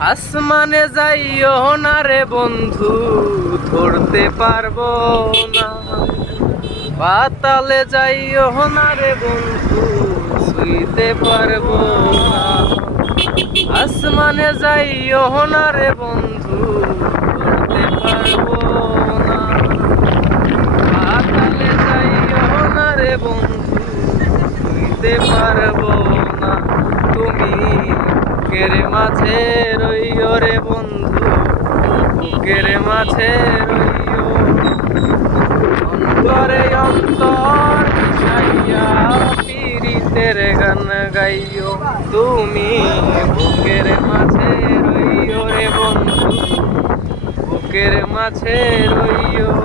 আসমানে যাইও না রে বন্ধু, ধরতে পারবো না। পাতালে যাইও না রে বন্ধু, ছুঁইতে পারবো না। আসমানে যাইও না রে বন্ধু, ধরতে পারবো না। পাতালে যাইও না রে বন্ধু, ছুঁইতে পারবো না। তুমি বুকের মাঝে রইও রে বন্ধু, বুকের মাঝে রইও। অন্তরে অন্তর মিশাইয়া পীড়িতের গান গাইও। তুমি বুকের মাঝে রইও রে বন্ধু, বুকের মাঝে রইও।